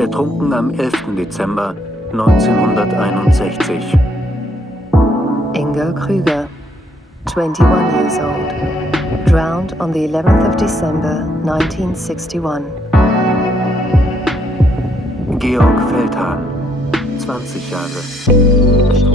Ertrunken am 11. Dezember 1961. Ingo Krüger, 21 years old. Drowned on the 11th of December 1961. Georg Feldhahn, 20 Jahre.